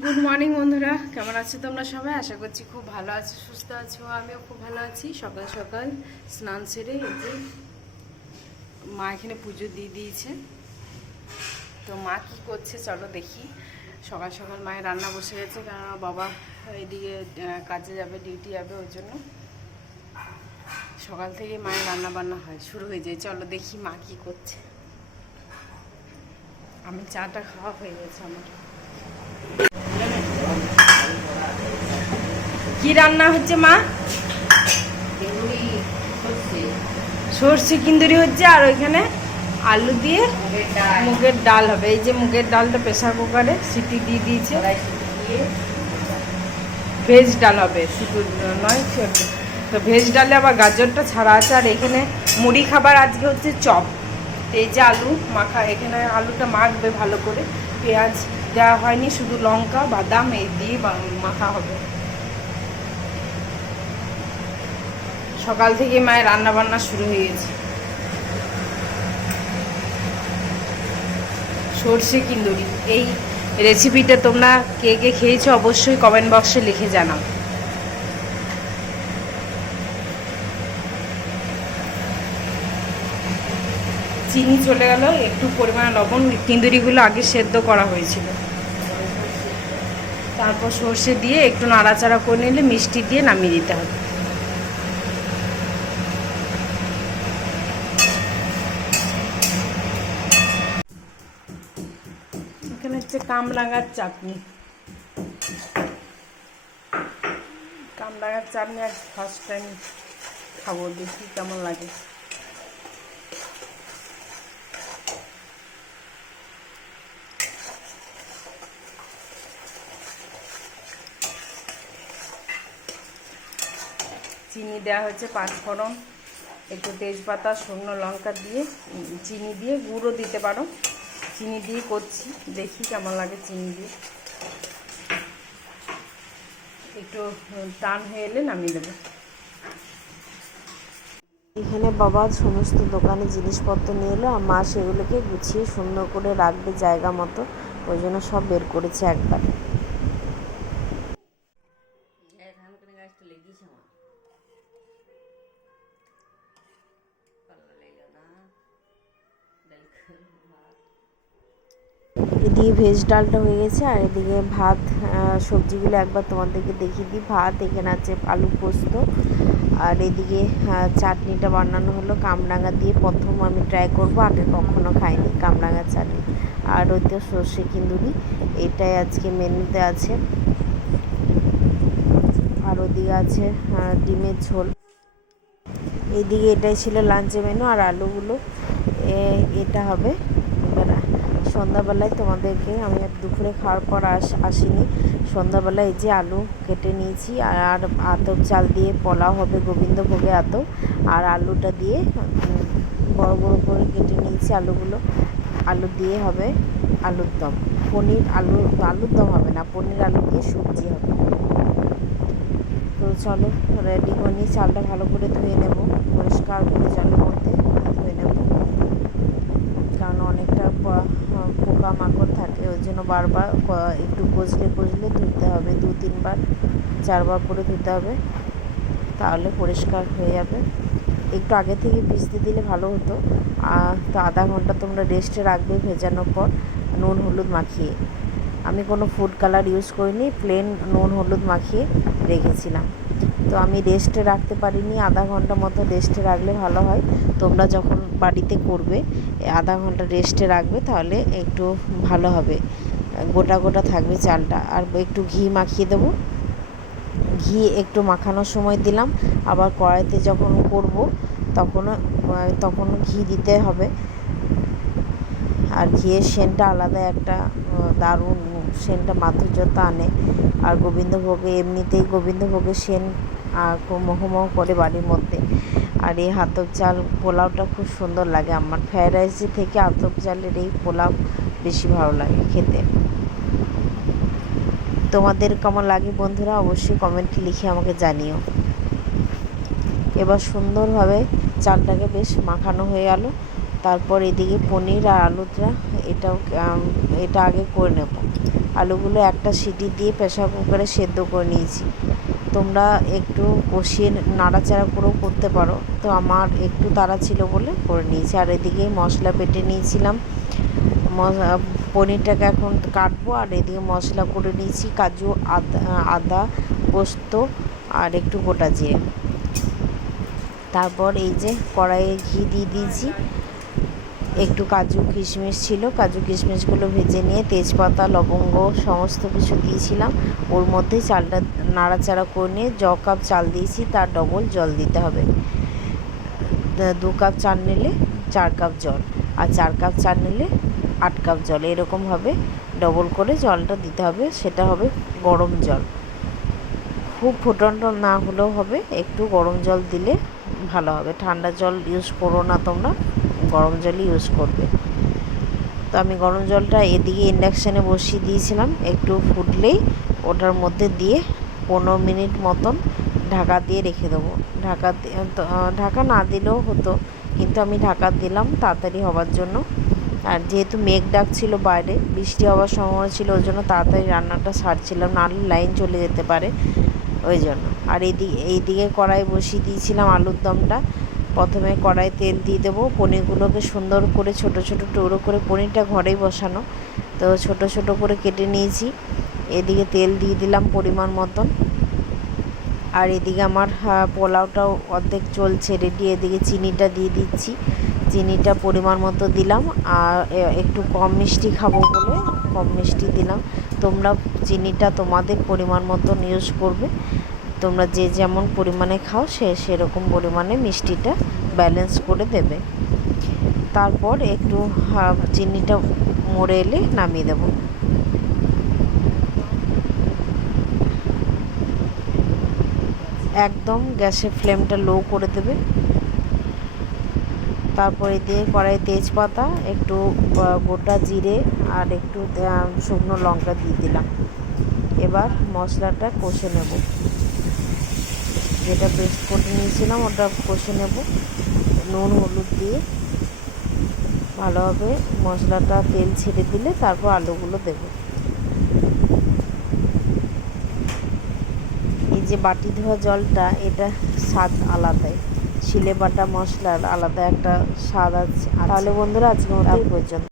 Good morning বন্ধুরা, কেমন আছো তোমরা সবাই? আশা করছি খুব ভালো আছো, সুস্থ আছো। আমিও খুব ভালো আছি। সকাল সকাল স্নান সেরে এই যে মা এখানে পুজো দিয়ে দিয়েছে। তো মা কী করছে চলো দেখি। সকাল সকাল মায়ের রান্না বসে গেছে, কারণ বাবা এদিকে কাজে যাবে, ডিউটি যাবে, ওই জন্য সকাল থেকে মায়ের রান্না বান্না হয়, শুরু হয়ে যায়। চলো দেখি মা কী করছে। আমি চাটা খাওয়া হয়ে গেছে আমার। কি রান্না হচ্ছে মা? সর্ষে কিন্দুরি হচ্ছে, আর ওইখানে আলু দিয়ে মুগের ডাল হবে। এই যে মুগের ডালটা প্রেসার কুকারে সিটি দিয়ে দিয়েছে। ভেজ ডাল হবে, শুধু নয়। তো ভেজ ডালে আবার গাজরটা ছাড়া আছে। আর এখানে মুড়ি খাবার আজকে হচ্ছে চপ। এই যে আলু মাখা, এখানে আলুটা মাখবে ভালো করে, পেঁয়াজ দেওয়া হয়নি, শুধু লঙ্কা বাদাম এই দিয়ে মাখা হবে। সকাল থেকে মায়ের রান্না বান্না শুরু হয়ে গেছে। সর্ষে কিন্দুরি, এই রেসিপিটা তোমরা কে কে খেয়েছো অবশ্যই কমেন্ট বক্সে লিখে জানাও। চিনি চলে গেল, একটু পরিমাণে লবণ। কিন্দুরিগুলো আগে সেদ্ধ করা হয়েছিল, তারপর সর্ষে দিয়ে একটু নাড়াচাড়া করে নিলে মিষ্টি দিয়ে নামিয়ে দিতে হবে। এখানে হচ্ছে কামরাঙার চাটনি। কামরাঙার চাটনি আজ ফার্স্ট টাইম খাবো, দেখি কেমন লাগে। চিনি দেওয়া হয়েছে, পাঁচফোড়ন, একটু তেজপাতা, শুকনো লঙ্কা দিয়ে চিনি দিয়ে, গুঁড়ো দিতে পারো। চিনি দিয়ে করছি, দেখি কেমন লাগে চিনি দিয়ে। একটু টান হয়ে এলে নামিয়ে দেবো। এখানে বাবা সমস্ত দোকানে জিনিসপত্র নিয়ে এলো, আর মা সেগুলোকে গুছিয়ে সুন্দর করে রাখবে জায়গা মতো, ওই জন্য সব বের করেছে একবার। এদিকে ভেজ ডালটা হয়ে গেছে, আর এদিকে ভাত। সবজিগুলো একবার তোমাদেরকে দেখিয়ে দিই। ভাত, এখানে আছে আলু পোস্ত, আর এদিকে চাটনিটা বানানো হলো কামরাঙা দিয়ে। প্রথম আমি ট্রাই করব, আগে কখনো খাইনি কামরাঙা চাটনি। আর ওই তো সর্ষে কিন্দুরি, এটাই আজকে মেনুতে আছে। আর ওদিকে আছে ডিমের ঝোল। এইদিকে এটাই ছিল লাঞ্চের মেনু। আর আলুগুলো এটা হবে সন্ধ্যাবেলায়। তোমাদেরকে আমি দুপুরে খাওয়ার পর আসিনি, সন্ধ্যাবেলায় এই যে আলু কেটে নিয়েছি। আর আতপ চাল দিয়ে পোলাও হবে, গোবিন্দভোগে আতপ। আর আলুটা দিয়ে বড় বড় করে কেটে নিয়েছি আলুগুলো। আলু দিয়ে হবে আলুর দম। আলুর দম হবে না, পনির আলু দিয়ে সবজি হবে। তো চলো রেডি করে নিই। চালটা ভালো করে ধুয়ে নেব, পরিষ্কার করে জলের মধ্যে ধুয়ে নেব, কারণ অনেকটা পোকা মাকড় থাকে, ওই জন্য বারবার একটু কচলে ধুতে হবে। 2-3 বার 4 বার করে ধুতে হবে, তাহলে পরিষ্কার হয়ে যাবে। একটু আগে থেকে ভিজতে দিলে ভালো হতো। তো আধা ঘন্টা তোমরা রেস্টে রাখবে ভেজানোর পর, নুন হলুদ মাখিয়ে। আমি কোনো ফুড কালার ইউজ করিনি, প্লেন নুন হলুদ মাখিয়ে রেখেছিলাম। তো আমি রেস্টে রাখতে পারিনি, আধা ঘন্টা মতো রেস্টে রাখলে ভালো হয়। তোমরা যখন বাড়িতে করবে আধা ঘন্টা রেস্টে রাখবে, তাহলে একটু ভালো হবে, গোটা গোটা থাকবে চালটা। আর একটু ঘি মাখিয়ে দেবো, ঘি একটু মাখানোর সময় দিলাম। আবার কড়াইতে যখন করব তখনও ঘি দিতে হবে। আর ঘিয়ের সেন্টটা আলাদা একটা দারুণ সেন্টটা মাধুর্যতা আনে। আর গোবিন্দভোগে এমনিতেই গোবিন্দভোগের সেন্ট মহমহ করে বাড়ির মধ্যে। আর এই আতপ চাল পোলাওটা খুব সুন্দর লাগে আমার। ফ্রায়েড রাইসের থেকে আতপ চালের এই পোলাও বেশি ভালো লাগে খেতে। তোমাদের কেমন লাগে বন্ধুরা অবশ্যই কমেন্টে লিখে আমাকে জানিও। এবার সুন্দরভাবে চালটাকে বেশ মাখানো হয়ে গেল। তারপর এদিকে পনির আর আলুটা এটা আগে করে নেব। আলুগুলো একটা সিটি দিয়ে প্রেসার কুকারে সেদ্ধ করে নিয়েছি। তোমরা একটু কষিয়ে নাড়াচাড়া করেও করতে পারো, তো আমার একটু তাড়া ছিল বলে করে নিয়েছি। আর এদিকে মশলা বেটে নিয়েছিলাম, পনিরটাকে এখন কাটবো। আর এদিকে মশলা করে নিয়েছি, কাজু, আদা, পোস্ত আর একটু গোটা জিরে। তারপর এই যে কড়াইয়ে ঘি দিয়ে দিয়েছি, একটু কাজু কিশমিশ ছিল, কাজু কিশমিশগুলো ভেজে নিয়ে তেজপাতা, লবঙ্গ সমস্ত কিছু দিয়েছিলাম। ওর মধ্যে চালটা নাড়াচাড়া করে নিয়ে কাপ চাল দিয়েছি তার ডবল জল দিতে হবে। 2 কাপ চাল নিলে 4 কাপ জল, আর 4 কাপ চাল নিলে 8 কাপ জল, এরকমভাবে ডবল করে জলটা দিতে হবে। সেটা হবে গরম জল, খুব ফুটন্ত না হলেও হবে, একটু গরম জল দিলে ভালো হবে। ঠান্ডা জল ইউজ করো না তোমরা, গরম জলই ইউজ করবে। তো আমি গরম জলটা এদিকে ইন্ডাকশানে বসিয়ে দিয়েছিলাম, একটু ফুটলেই ওটার মধ্যে দিয়ে 15 মিনিট মতন ঢাকা দিয়ে রেখে দেবো। ঢাকা না দিলেও হতো, কিন্তু আমি ঢাকা দিলাম তাড়াতাড়ি হওয়ার জন্য। আর যেহেতু মেঘ ডাকছিল বাইরে, বৃষ্টি হওয়ার সম্ভাবনা ছিল, ওই জন্য তাড়াতাড়ি রান্নাটা সারছিলাম, নাহলে লাইন চলে যেতে পারে ওই জন্য। আর এইদিকে কড়াই বসিয়ে দিয়েছিলাম আলুর দমটা। প্রথমে কড়াই তেল দিয়ে দেবো, পনিরগুলোকে সুন্দর করে ছোট ছোট টুকরো করে, পনিরটা ঘরেই বসানো তো ছোট ছোট করে কেটে নিয়েছি। এদিকে তেল দিয়ে দিলাম পরিমাণ মতন। আর এদিকে আমার পোলাওটাও অর্ধেক চলছে রেডি। এদিকে চিনিটা দিয়ে দিচ্ছি, চিনিটা পরিমাণ মতো দিলাম। আর একটু কম মিষ্টি খাবো বলে কম মিষ্টি দিলাম। তোমরা চিনিটা তোমাদের পরিমাণ মতন ইউজ করবে, তোমরা যে যেমন পরিমাণে খাও সেরকম পরিমাণে মিষ্টিটা ব্যালেন্স করে দেবে। তারপর একটু চিনিটা মরে এলে নামিয়ে দেবো। একদম গ্যাসের ফ্লেমটা লো করে দেবে। তারপরে দিয়ে কড়াই তেজপাতা, একটু গোটা জিরে আর একটু শুকনো লঙ্কা দিয়ে দিলাম। এবার মশলাটা কষে নেব, যেটা পেস্ট করে নিয়েছিলাম ওটা কষে নেব। নুন হলুদ দিয়ে ভালোভাবে মশলাটা তেল ছেড়ে দিলে তারপর আলুগুলো দেবো। এই যে বাটি ধোয়া জলটা, এটা স্বাদ আলাদাই, শিলে বাটা মশলার আলাদা একটা স্বাদ আছে। তাহলে বন্ধুরা আজকের মতো এই পর্যন্ত।